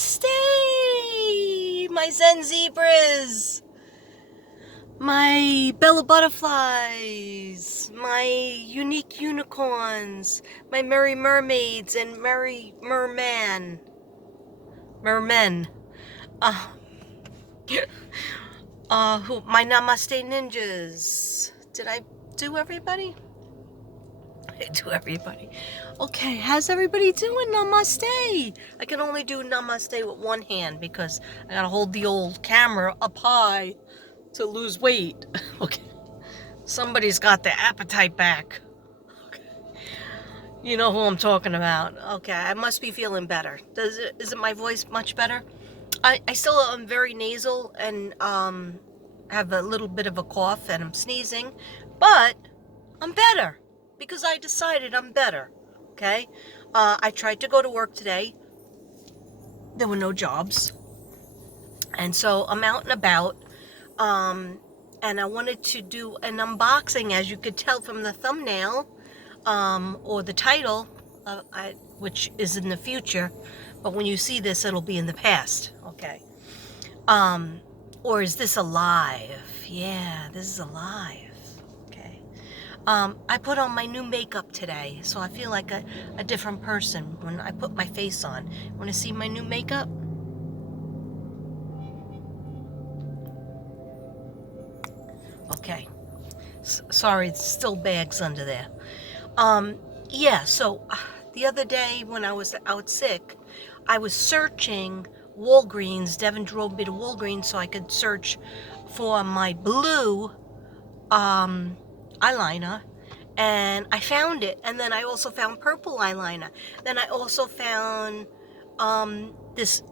Namaste, my Zen zebras, my Bella butterflies, my unique unicorns, my merry mermaids and merry mermen. Uh, my Namaste ninjas. Did I do everybody? To everybody. Okay, how's everybody doing? Namaste. I can only do namaste with one hand because I gotta hold the old camera up high to lose weight. Okay, somebody's got the appetite back. Okay. You know who I'm talking about. Okay, I must be feeling better. Is it my voice much better? I still am very nasal and have a little bit of a cough and I'm sneezing, but I'm better because I decided I'm better. Okay, I tried to go to work today. There were no jobs, and so I'm out and about. And I wanted to do an unboxing, as you could tell from the thumbnail, or the title, which is in the future. But when you see this, it'll be in the past. Okay. Or is this alive? Yeah, this is alive. Okay. I put on my new makeup today, so I feel like a different person when I put my face on. Want to see my new makeup? Okay. Sorry, it's still bags under there. Yeah, so the other day when I was out sick, I was searching Walgreens. Devin drove me to Walgreens so I could search for my blue eyeliner, and I found it. And then I also found purple eyeliner. Then I also found this,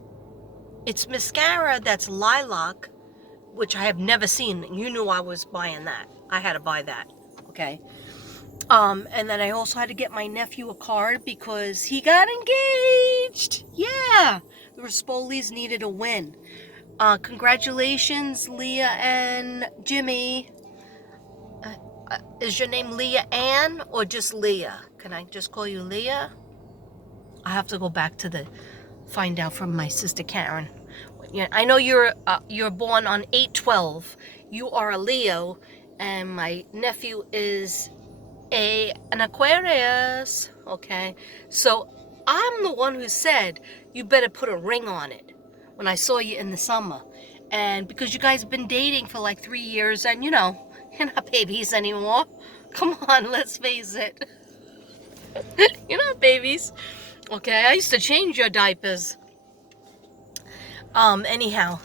it's mascara that's lilac, which I have never seen. You knew I was buying that. I had to buy that. Okay. And then I also had to get my nephew a card because he got engaged. Yeah. The Rispolis needed a win. Congratulations, Leah and Jimmy. Is your name Leah Ann or just Leah? Can I just call you Leah? I have to go back to find out from my sister Karen. Yeah, I know you're born on 8/12. You are a Leo, and my nephew is an Aquarius. Okay, so I'm the one who said you better put a ring on it when I saw you in the summer, and because you guys have been dating for like 3 years, and you're not babies anymore. Come on, let's face it. You're not babies. Okay, I used to change your diapers. Anyhow,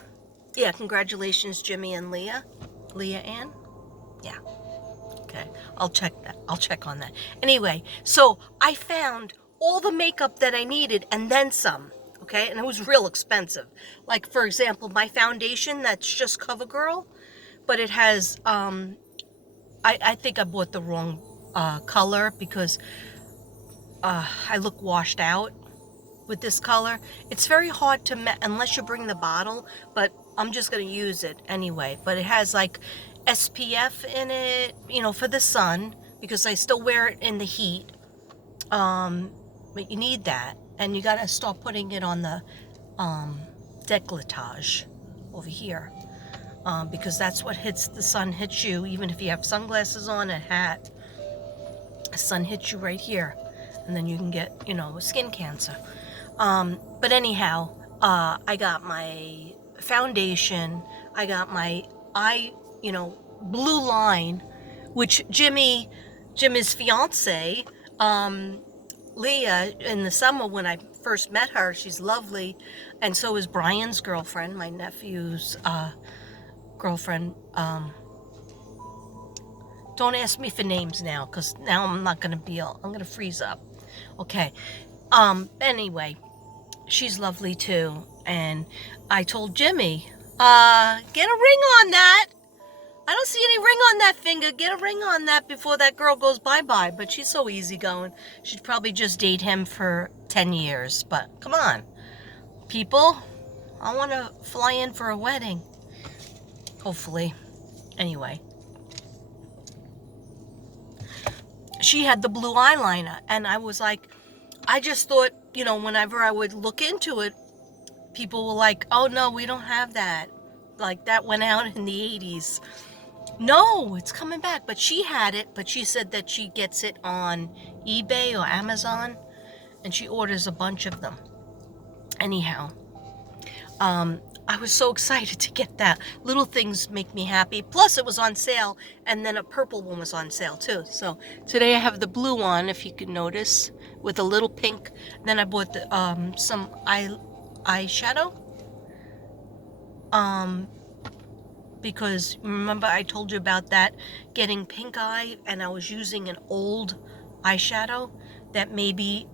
yeah, congratulations, Jimmy and Leah. Leah Ann? Yeah. Okay, I'll check that. I'll check on that. Anyway, so I found all the makeup that I needed and then some. Okay, and it was real expensive. Like, for example, my foundation that's just CoverGirl, but it has, I think I bought the wrong color because I look washed out with this color. It's very hard to unless you bring the bottle, but I'm just going to use it anyway. But it has like SPF in it, for the sun, because I still wear it in the heat. But you need that, and you got to start putting it on the décolletage over here, because that's what the sun hits you, even if you have sunglasses on, a hat. The sun hits you right here, and then you can get, skin cancer. But anyhow, I got my foundation, I got my blue line, which Jimmy's fiance, Leah, in the summer when I first met her, she's lovely, and so is Brian's girlfriend, my nephew's girlfriend. Don't ask me for names now, because now I'm gonna freeze up. Okay. Anyway, she's lovely too. And I told Jimmy, get a ring on that. I don't see any ring on that finger. Get a ring on that before that girl goes bye-bye. But she's so easygoing. She'd probably just date him for 10 years. But come on, people. I want to fly in for a wedding. Hopefully. Anyway. She had the blue eyeliner. And I was like, I just thought, whenever I would look into it, people were like, oh no, we don't have that. Like that went out in the 80s. No, it's coming back. But she had it, but she said that she gets it on eBay or Amazon, and she orders a bunch of them. Anyhow, I was so excited to get that. Little things make me happy. Plus, it was on sale, and then a purple one was on sale too. So today I have the blue one, if you can notice, with a little pink. Then I bought the, some eyeshadow. Because remember I told you about that, getting pink eye, and I was using an old eyeshadow that maybe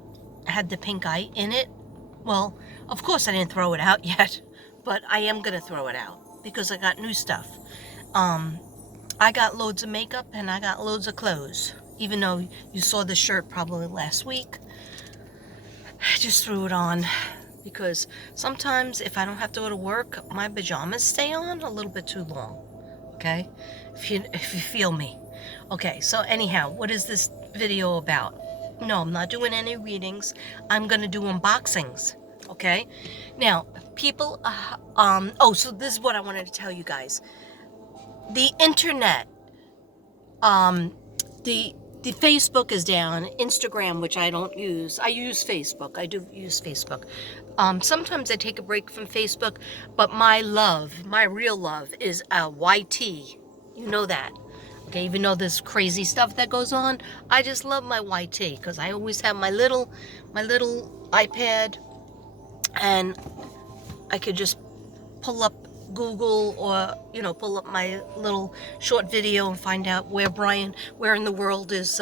had the pink eye in it. Well, of course I didn't throw it out yet, but I am gonna throw it out because I got new stuff. I got loads of makeup and I got loads of clothes. Even though you saw the shirt probably last week, I just threw it on because sometimes if I don't have to go to work, my pajamas stay on a little bit too long. Okay, if you feel me. Okay, so anyhow, what is this video about? No, I'm not doing any readings. I'm gonna do unboxings. Okay, now people, so this is what I wanted to tell you guys. The internet, the Facebook is down. Instagram, which I don't use. I use Facebook. I do use Facebook. Sometimes I take a break from Facebook, but my love, my real love, is YT. You know that. Okay, even though there's crazy stuff that goes on, I just love my YT because I always have my little iPad, and I could just pull up Google or pull up my little short video and find out where in the world is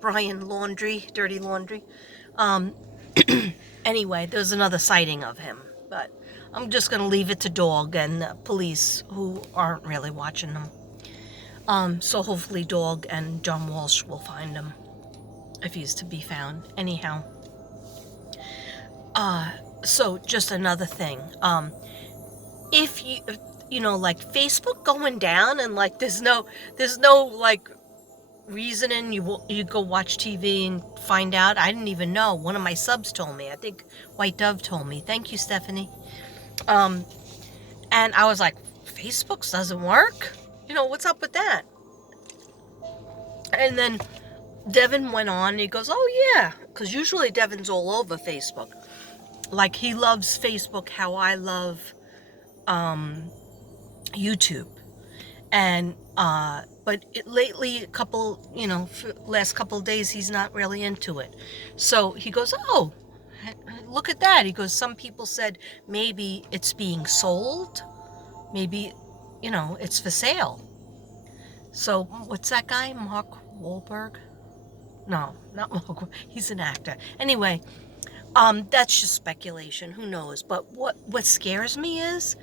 Brian Dirty Laundry. Anyway, there's another sighting of him, but I'm just gonna leave it to Dog and the police who aren't really watching them. So hopefully Dog and John Walsh will find him if he's to be found. Anyhow, so just another thing. If like Facebook going down and like there's no like reasoning you go watch TV and find out. I didn't even know. One of my subs told me. I think White Dove told me. Thank you, Stephanie. And I was like, Facebook doesn't work? What's up with that? And then Devin went on and he goes, oh yeah, because usually Devin's all over Facebook. Like he loves Facebook how I love YouTube. And but lately last couple of days he's not really into it. So he goes, oh, look at that. He goes, some people said maybe it's being sold, maybe it's for sale. So what's that guy, Mark Wahlberg? No, not Mark. He's an actor. Anyway, that's just speculation. Who knows? But what scares me is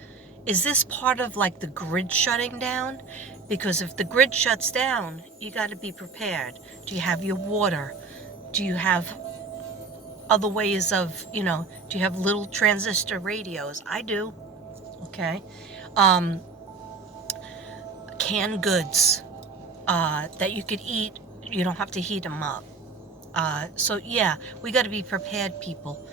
this part of like the grid shutting down? Because if the grid shuts down, you got to be prepared. Do you have your water? Do you have other ways of, do you have little transistor radios? I do. Okay. Canned goods that you could eat. You don't have to heat them up. So yeah, we got to be prepared, people.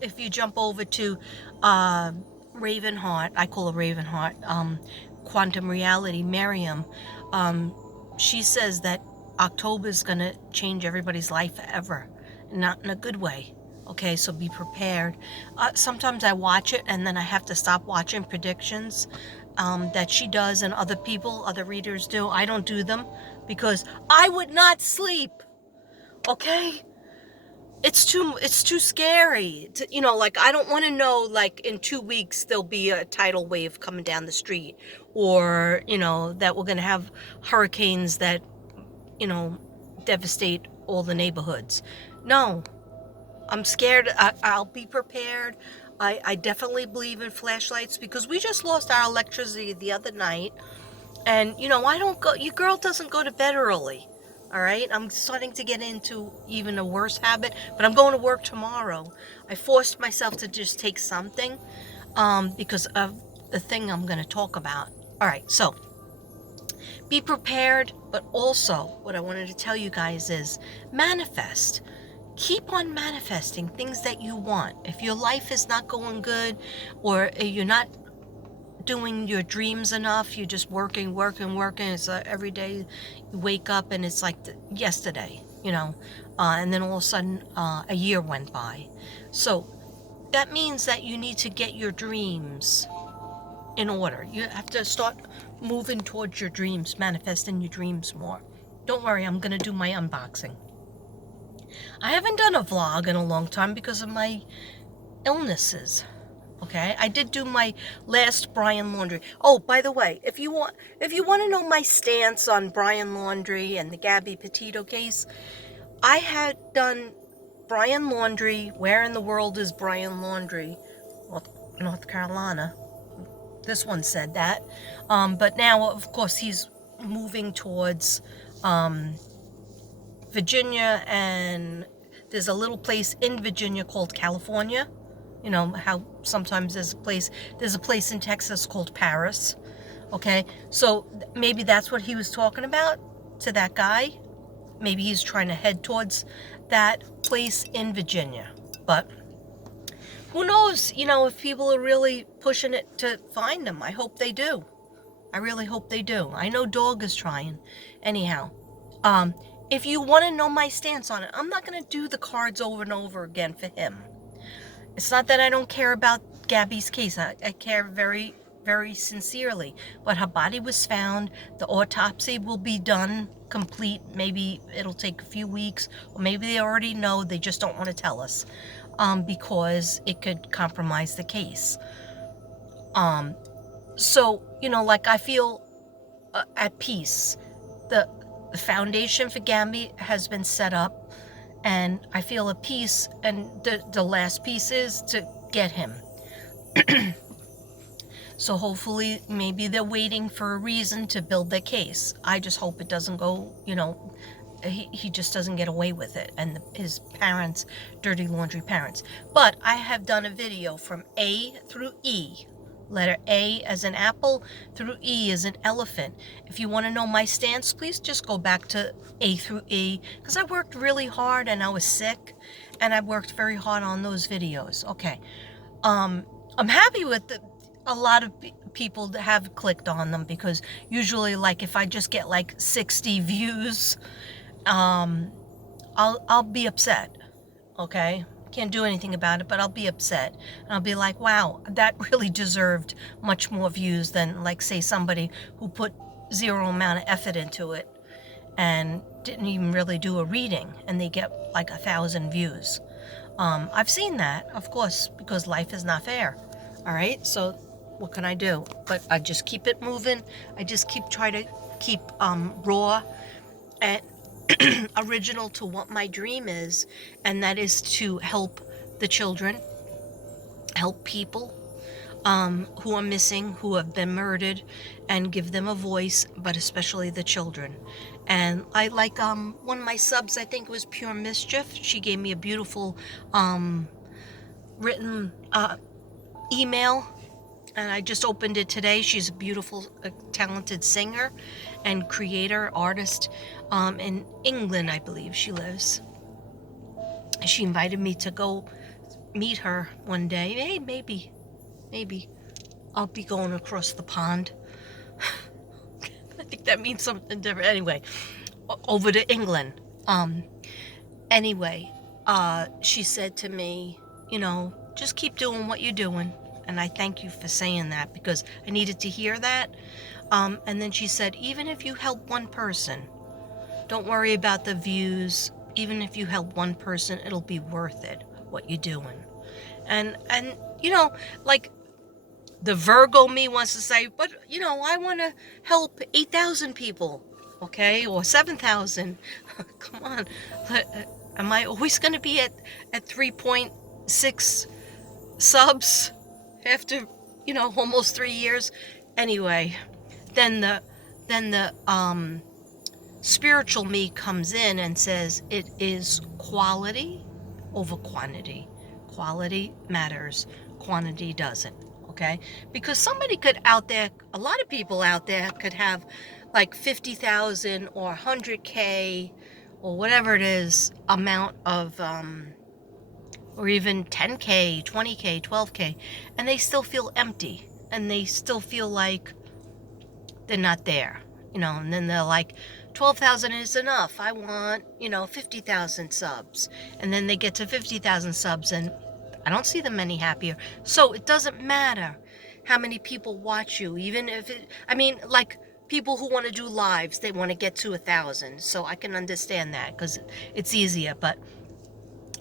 If you jump over to Ravenheart, I call her Ravenheart, Quantum Reality, Miriam, she says that October is going to change everybody's life forever, not in a good way. Okay, so be prepared. Sometimes I watch it and then I have to stop watching predictions that she does and other readers do. I don't do them because I would not sleep. Okay? It's too scary. Like I don't want to know like in 2 weeks there'll be a tidal wave coming down the street, or that we're going to have hurricanes that devastate all the neighborhoods. No. I'm scared. I'll be prepared. I definitely believe in flashlights because we just lost our electricity the other night. And, I don't go, your girl doesn't go to bed early. All right. I'm starting to get into even a worse habit, but I'm going to work tomorrow. I forced myself to just take something because of the thing I'm going to talk about. All right. So be prepared. But also what I wanted to tell you guys is manifest. keep on manifesting things that you want. If your life is not going good, or you're not doing your dreams enough, you're just working. It's every day you wake up and it's like yesterday, and then all of a sudden a year went by. So that means that you need to get your dreams in order. You have to start moving towards your dreams, manifesting your dreams more. Don't worry, I'm going to do my unboxing. I haven't done a vlog in a long time because of my illnesses. Okay, I did do my last Brian Laundrie. Oh, by the way, if you want to know my stance on Brian Laundrie and the Gabby Petito case, I had done Brian Laundrie. Where in the world is Brian Laundrie? Well, North Carolina. This one said that, but now, of course, he's moving towards Virginia, and there's a little place in Virginia called California. You know how sometimes there's a place in Texas called Paris. Okay, so maybe that's what he was talking about to that guy. Maybe he's trying to head towards that place in Virginia. But who knows, if people are really pushing it to find him. I hope they do. I really hope they do. I know Dog is trying. Anyhow, if you want to know my stance on it, I'm not going to do the cards over and over again for him. It's not that I don't care about Gabby's case. I care very, very sincerely. But her body was found. The autopsy will be done, complete. Maybe it'll take a few weeks, or maybe they already know. They just don't want to tell us because it could compromise the case. So, I feel at peace. The foundation for Gabby has been set up. And I feel at peace, and the last piece is to get him. So hopefully, maybe they're waiting for a reason to build their case. I just hope it doesn't go, he just doesn't get away with it. And his parents, Dirty Laundry parents. But I have done a video from A through E. Letter A as an apple, through E as an elephant. If you want to know my stance, please just go back to A through E, because I worked really hard and I was sick, and I worked very hard on those videos. Okay, I'm happy with a lot of people that have clicked on them, because usually, if I just get 60 views, I'll be upset. Okay. Can't do anything about it, but I'll be upset, and I'll be like, wow, that really deserved much more views than say somebody who put zero amount of effort into it and didn't even really do a reading, and they get 1,000 views. I've seen that, of course, because life is not fair. All right, so what can I do? But I just keep it moving. I just try to keep raw and original to what my dream is, and that is to help the children, help people who are missing, who have been murdered, and give them a voice, but especially the children. And I one of my subs, I think it was Pure Mischief, she gave me a beautiful written email, and I just opened it today. She's a beautiful, talented singer and creator, artist. In England, I believe she lives. She invited me to go meet her one day. Hey, maybe I'll be going across the pond. I think that means something different. Anyway, over to England. Anyway, she said to me, just keep doing what you're doing. And I thank you for saying that, because I needed to hear that. And then she said, even if you help one person, don't worry about the views. Even if you help one person, it'll be worth it, what you're doing. And the Virgo me wants to say, but, I want to help 8,000 people, okay? Or 7,000. Come on. Am I always going to be at 3.6 subs after, almost 3 years? Anyway, then the spiritual me comes in and says it is quality over quantity. Quality matters, quantity doesn't. Okay, because somebody could a lot of people out there could have 50,000 or 100K or whatever it is, amount of, or even 10K, 20K, 12K, and they still feel empty, and they still feel like they're not there, and then they're like, 12,000 is enough. I want, 50,000 subs. And then they get to 50,000 subs and I don't see them any happier. So it doesn't matter how many people watch you, even if like people who want to do lives, they want to get to 1,000. So I can understand that because it's easier. But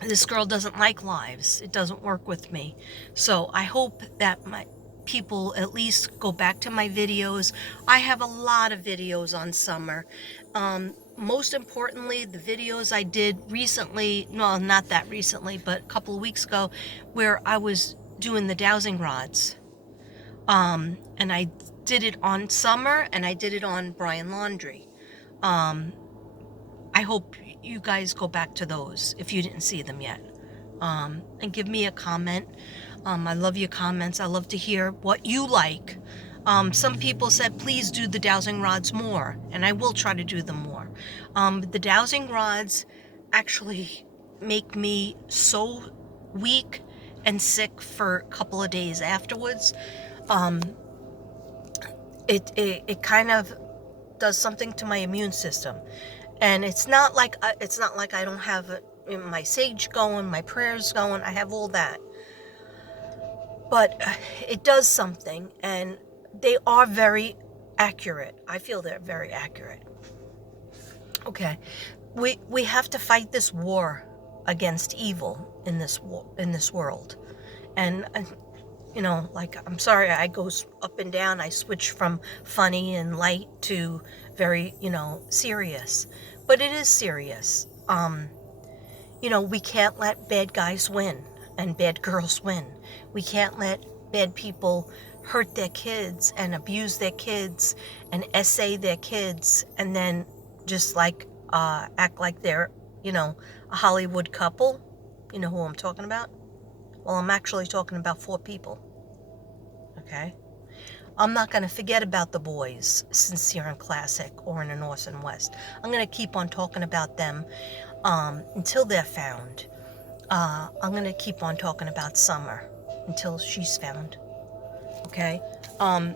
this girl doesn't like lives. It doesn't work with me. So I hope that my people at least go back to my videos. I have a lot of videos on summer. Most importantly, the videos I did recently, no, not that recently, but a couple of weeks ago, where I was doing the dowsing rods. And I did it on summer and I did it on Brian Laundrie. I hope you guys go back to those if you didn't see them yet. And give me a comment. I love your comments. I love to hear what you like. Some people said, please do the dowsing rods more, and I will try to do them more. The dowsing rods actually make me so weak and sick for a couple of days afterwards. It kind of does something to my immune system, and it's not like I don't have my sage going, my prayers going. I have all that. But it does something, and they are very accurate. I feel they're very accurate. Okay, we have to fight this war against evil in this world, and like, I'm sorry, I go up and down. I switch from funny and light to very serious, but it is serious. We can't let bad guys win and bad girls win. We can't let bad people hurt their kids and abuse their kids and essay their kids and then just like act like they're, a Hollywood couple. You know who I'm talking about? Well, I'm actually talking about 4 people. Okay? I'm not going to forget about the boys, Sincere and Classic, or in the North and West. I'm going to keep on talking about them until they're found. I'm going to keep on talking about Summer until she's found. Okay? And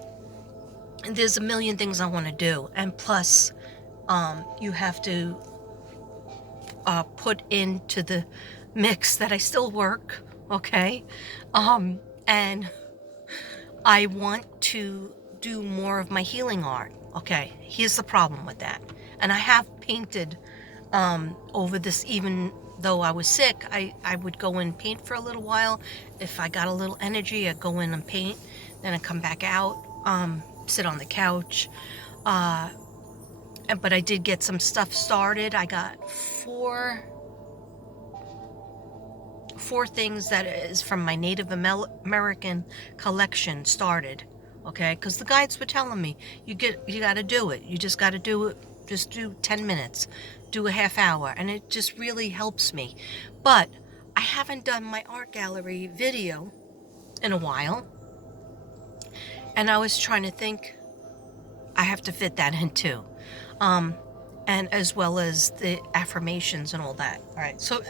there's a million things I want to do. And plus, you have to put into the mix that I still work. Okay? And I want to do more of my healing art. Okay? Here's the problem with that. And I have painted over this, even though I was sick, I would go and paint for a little while. If I got a little energy, I'd go in and paint. Then I'd come back out, sit on the couch. But I did get some stuff started. I got four things that is from my Native American collection started. Okay? Because the guides were telling me, you got to do it. You just got to do it. Just do 10 minutes. Do a half hour, and it just really helps me. But I haven't done my art gallery video in a while, and I was trying to think I have to fit that in too, and as well as the affirmations and all that. All right, so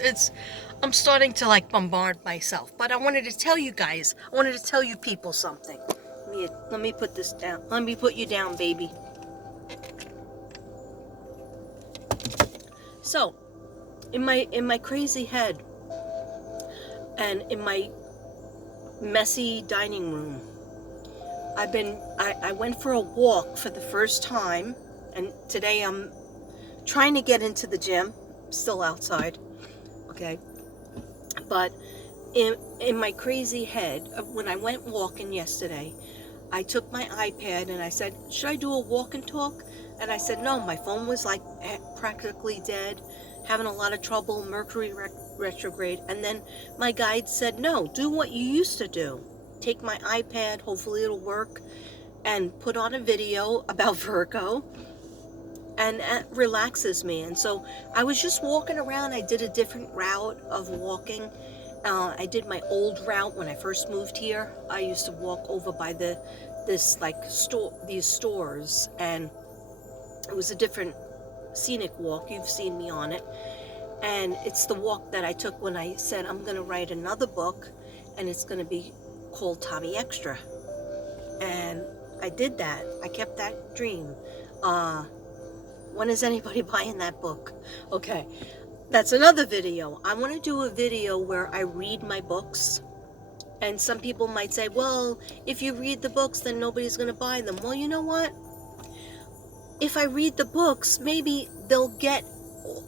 I'm starting to like bombard myself, but I wanted to tell you guys, I wanted to tell you people something. Let me put this down. Let me put you down, baby. So, in my crazy head and in my messy dining room, I went for a walk for the first time, and today I'm trying to get into the gym, still outside, okay? But in my crazy head, when I went walking yesterday, I took my iPad and I said, should I do a walk and talk? And I said, no, my phone was like practically dead, having a lot of trouble, Mercury retrograde. And then my guide said, no, do what you used to do. Take my iPad, hopefully it'll work, and put on a video about Virgo, and it relaxes me. And so I was just walking around. I did a different route of walking. I did my old route when I first moved here. I used to walk over by these stores, and it was a different scenic walk. You've seen me on it. And it's the walk that I took when I said I'm going to write another book, and it's going to be called Tommy Extra. And I did that. I kept that dream. When is anybody buying that book? Okay, that's another video. I want to do a video where I read my books. And some people might say, well, if you read the books, then nobody's going to buy them. Well, you know what? If I read the books, maybe they'll get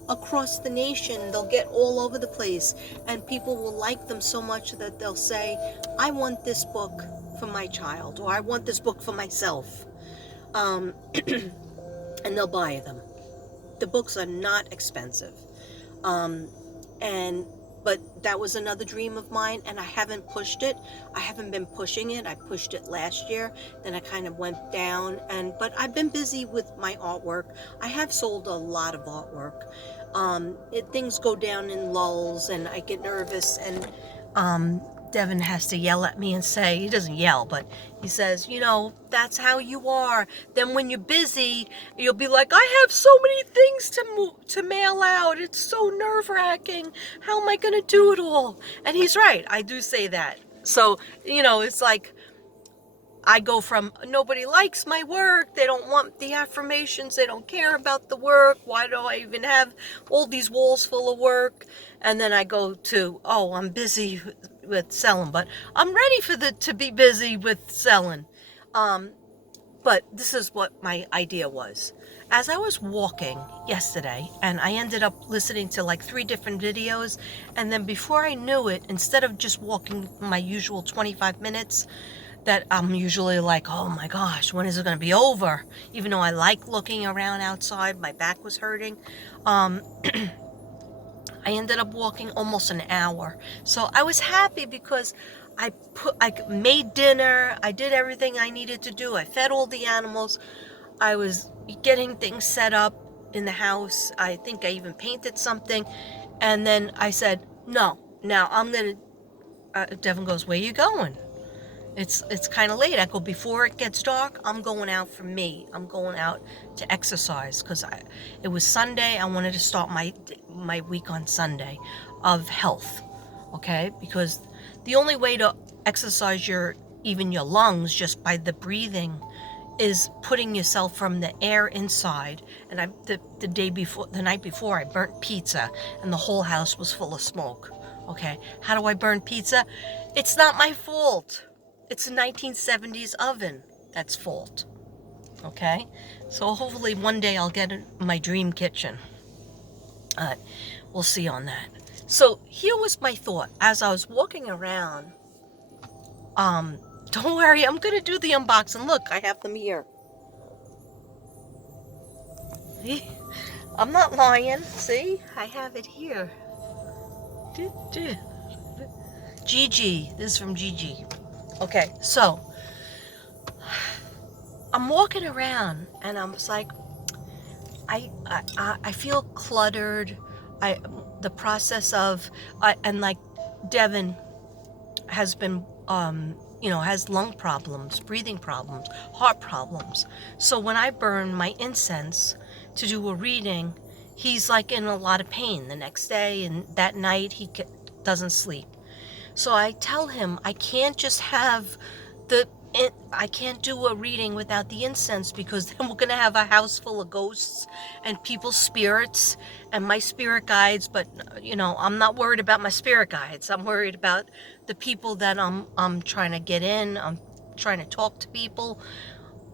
across the nation. They'll get all over the place. And people will like them so much that they'll say, I want this book for my child, or I want this book for myself. And they'll buy them. The books are not expensive. But that was another dream of mine, and I haven't pushed it. I haven't been pushing it. I pushed it last year, then I kind of went down, but I've been busy with my artwork. I have sold a lot of artwork. Things go down in lulls, and I get nervous, and Devin has to yell at me and say, he doesn't yell, but he says, that's how you are. Then when you're busy, you'll be like, I have so many things to mail out. It's so nerve-wracking. How am I going to do it all? And he's right. I do say that. So, it's like, I go from nobody likes my work, they don't want the affirmations, they don't care about the work, why do I even have all these walls full of work? And then I go to, I'm busy with selling, but I'm ready to be busy with selling. But this is what my idea was. As I was walking yesterday, and I ended up listening to like 3 different videos, and then before I knew it, instead of just walking my usual 25 minutes, that I'm usually like, oh my gosh, when is it going to be over? Even though I like looking around outside, my back was hurting. I ended up walking almost an hour. So I was happy because I made dinner. I did everything I needed to do. I fed all the animals. I was getting things set up in the house. I think I even painted something. And then I said, no, now I'm going to, Devin goes, where are you going? It's kind of late. I go, before it gets dark, I'm going out for me. I'm going out to exercise because it was Sunday. I wanted to start my week on Sunday of health, okay? Because the only way to exercise even your lungs just by the breathing is putting yourself from the air inside. And the night before, I burnt pizza and the whole house was full of smoke, okay? How do I burn pizza? It's not my fault. It's a 1970s oven that's fault, okay? So hopefully one day I'll get my dream kitchen. We'll see on that. So here was my thought. As I was walking around, don't worry, I'm going to do the unboxing. Look, I have them here. See? I'm not lying. See? I have it here. Gigi. This is from Gigi. Okay, so I'm walking around and I'm just like, I feel cluttered. The process of, and like Devin has been, has lung problems, breathing problems, heart problems. So when I burn my incense to do a reading, he's like in a lot of pain the next day, and that night he doesn't sleep. So I tell him I can't just have I can't do a reading without the incense, because then we're going to have a house full of ghosts and people's spirits and my spirit guides. But, I'm not worried about my spirit guides. I'm worried about the people that I'm trying to get in. I'm trying to talk to people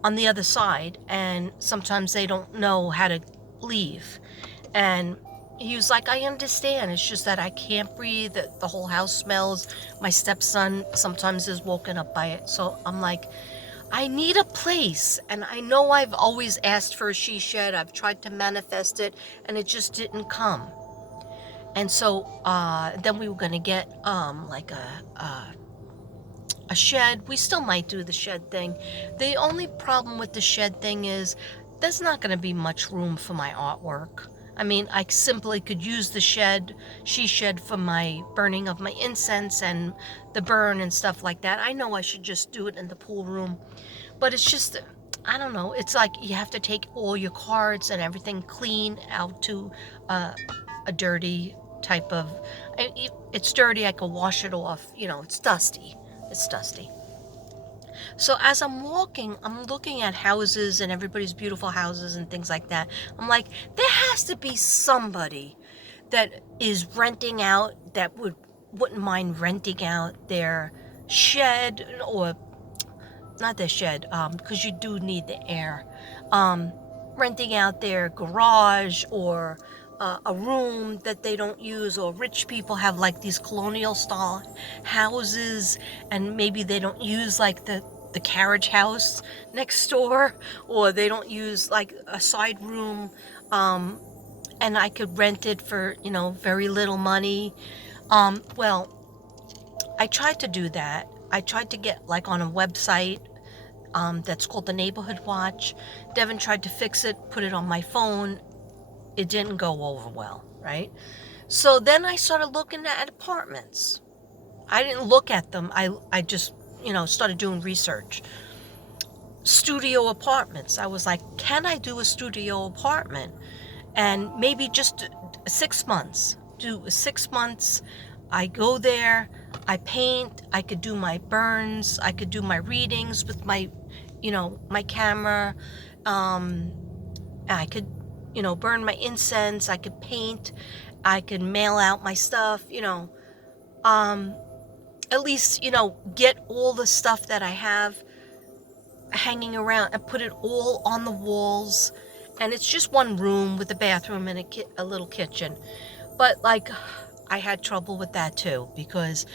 on the other side, and sometimes they don't know how to leave. And he was like, I understand. It's just that I can't breathe. The whole house smells. My stepson sometimes is woken up by it. So I'm like, I need a place. And I know I've always asked for a she shed. I've tried to manifest it, and it just didn't come. And so then we were going to get like a shed. We still might do the shed thing. The only problem with the shed thing is there's not going to be much room for my artwork. I mean, I simply could use the she shed for my burning of my incense and the burn and stuff like that. I know I should just do it in the pool room, but it's just, I don't know. It's like you have to take all your cards and everything clean out to a dirty type of. It's dirty. I can wash it off. It's dusty. It's dusty. So as I'm walking, I'm looking at houses and everybody's beautiful houses and things like that. I'm like, there has to be somebody that is renting out that wouldn't mind renting out their shed, or not their shed, because you do need the air. Renting out their garage, or a room that they don't use, or rich people have like these colonial style houses, and maybe they don't use like the carriage house next door, or they don't use like a side room, and I could rent it for very little money. Well, I tried to do that. I tried to get like on a website that's called the Neighborhood Watch. Devin tried to fix it, put it on my phone. It didn't go over well, right? So then I started looking at apartments. I didn't look at them. I just, started doing research. Studio apartments. I was like, can I do a studio apartment? And maybe just 6 months. Do 6 months. I go there. I paint. I could do my burns. I could do my readings with my camera. I could, burn my incense. I could paint. I could mail out my stuff. At least, get all the stuff that I have hanging around and put it all on the walls. And it's just one room with a bathroom and a little kitchen. But like, I had trouble with that too, because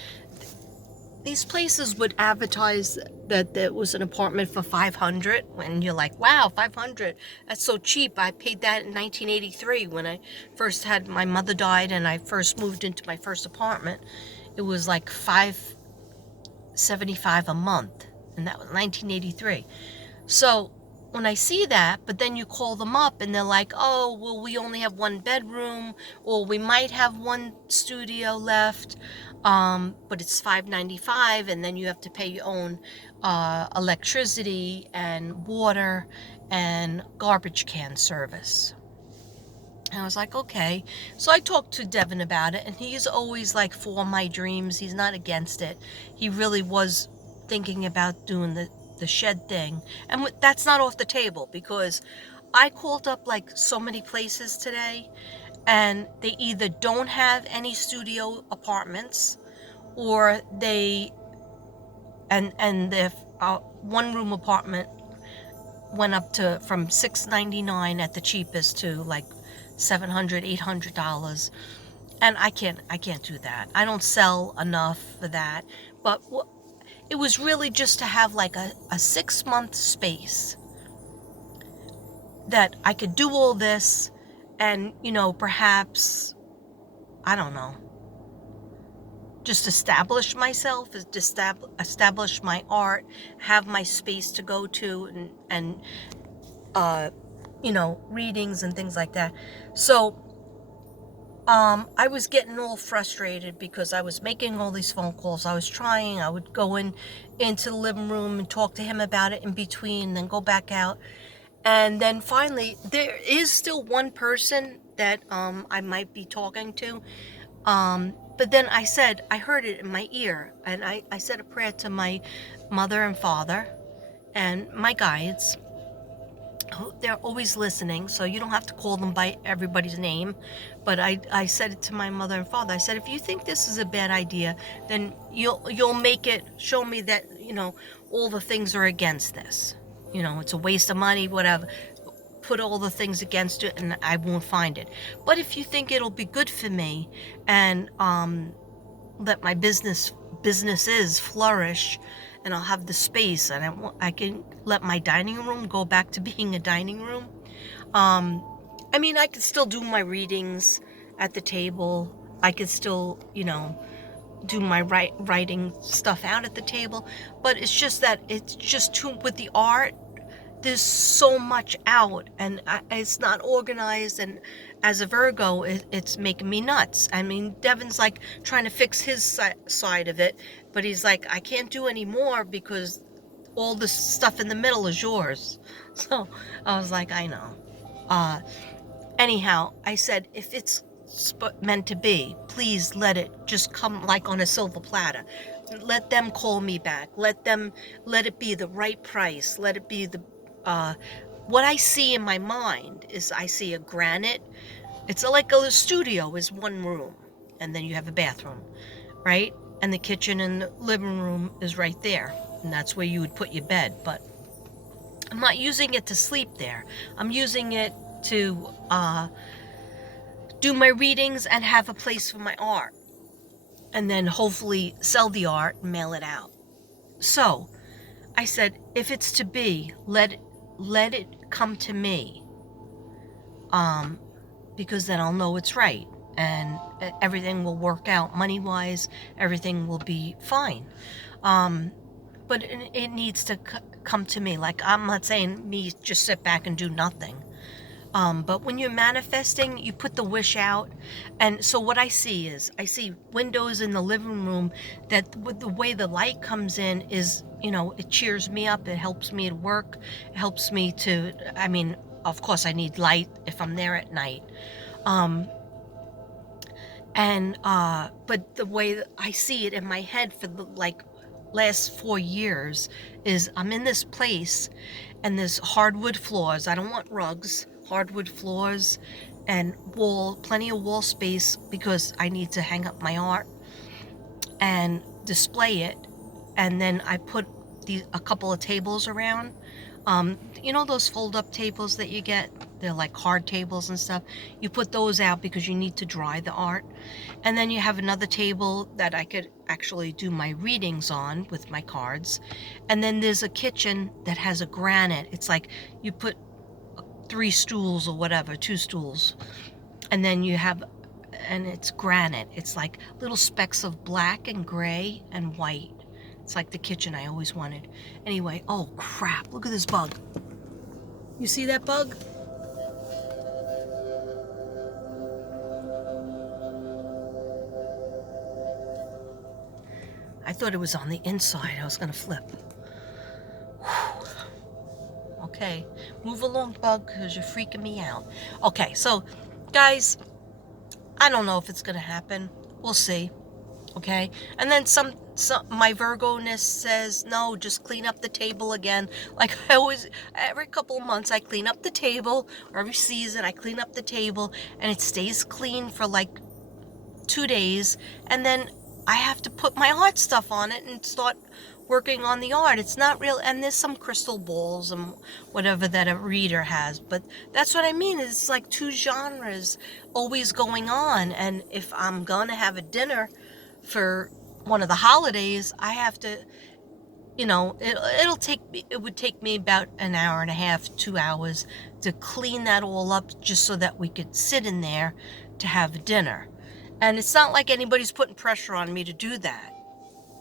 these places would advertise that there was an apartment for $500, and you're like, wow, $500, that's so cheap. I paid that in 1983 when I first had, my mother died and I first moved into my first apartment. It was like $575 a month, and that was 1983. So when I see that, but then you call them up and they're like, oh, well, we only have one bedroom, or we might have one studio left, but it's $595, and then you have to pay your own electricity and water and garbage can service. And I was like, okay. So I talked to Devin about it, and he's always like for my dreams. He's not against it. He really was thinking about doing the shed thing. And that's not off the table, because I called up like so many places today, and they either don't have any studio apartments, or they and their one room apartment went up to from $699 at the cheapest to like $700, $800. And I can't do that. I don't sell enough for that. But it was really just to have like a 6-month space that I could do all this, and perhaps, I don't know, just establish myself, establish my art, have my space to go to, and readings and things like that. So I was getting all frustrated because I was making all these phone calls. I would go into the living room and talk to him about it in between, then go back out. And then finally, there is still one person that I might be talking to. But then I heard it in my ear, and I said a prayer to my mother and father and my guides. They're always listening, so you don't have to call them by everybody's name. But I said it to my mother and father. I said, if you think this is a bad idea, then you'll make it, show me that, all the things are against this. It's a waste of money, whatever. Put all the things against it, and I won't find it. But if you think it'll be good for me, and let my businesses flourish, and I'll have the space, and I can let my dining room go back to being a dining room. I could still do my readings at the table. I could still, do my writing stuff out at the table. But it's just that it's just too, with the art, there's so much out, and it's not organized, and as a Virgo, it's making me nuts. Devin's like trying to fix his side of it, but he's like, I can't do any more because all the stuff in the middle is yours. So I was like, I know. Anyhow, I said, if it's meant to be, please let it just come like on a silver platter. Let them call me back. Let it be the right price. Let it be the, what I see in my mind is I see a granite. It's like a studio is one room, and then you have a bathroom, right? And the kitchen and the living room is right there, and that's where you would put your bed. But I'm not using it to sleep there. I'm using it to do my readings and have a place for my art, and then hopefully sell the art and mail it out. So I said, if it's to be, let it come to me, because then I'll know it's right, and everything will work out money-wise. Everything will be fine. But it needs to come to me. Like, I'm not saying me just sit back and do nothing. But when you're manifesting, you put the wish out. And so what I see windows in the living room that with the way the light comes in is, it cheers me up. It helps me to work. It helps me to, of course I need light if I'm there at night. But the way that I see it in my head for the last 4 years is I'm in this place and there's hardwood floors. I don't want rugs. Hardwood floors and plenty of wall space, because I need to hang up my art and display it. And then I put a couple of tables around. Those fold-up tables that you get? They're like hard tables and stuff. You put those out because you need to dry the art. And then you have another table that I could actually do my readings on with my cards. And then there's a kitchen that has a granite. It's like you put 3 stools or whatever, 2 stools. And then and it's granite. It's like little specks of black and gray and white. It's like the kitchen I always wanted. Anyway, oh crap, look at this bug. You see that bug? I thought it was on the inside. I was gonna flip. Whew. Okay, move along, bug, because you're freaking me out. Okay, so guys, I don't know if it's gonna happen. We'll see. Okay, and then some my Virgo-ness says, no, just clean up the table again. Like I always, every couple of months I clean up the table, or every season I clean up the table, and it stays clean for like 2 days, and then I have to put my art stuff on it and start working on the art. It's not real, and there's some crystal balls and whatever that a reader has, but that's what I mean. It's like 2 genres always going on, and if I'm gonna have a dinner for one of the holidays, I have to, it would take me about an hour and a half, 2 hours to clean that all up, just so that we could sit in there to have dinner. And it's not like anybody's putting pressure on me to do that.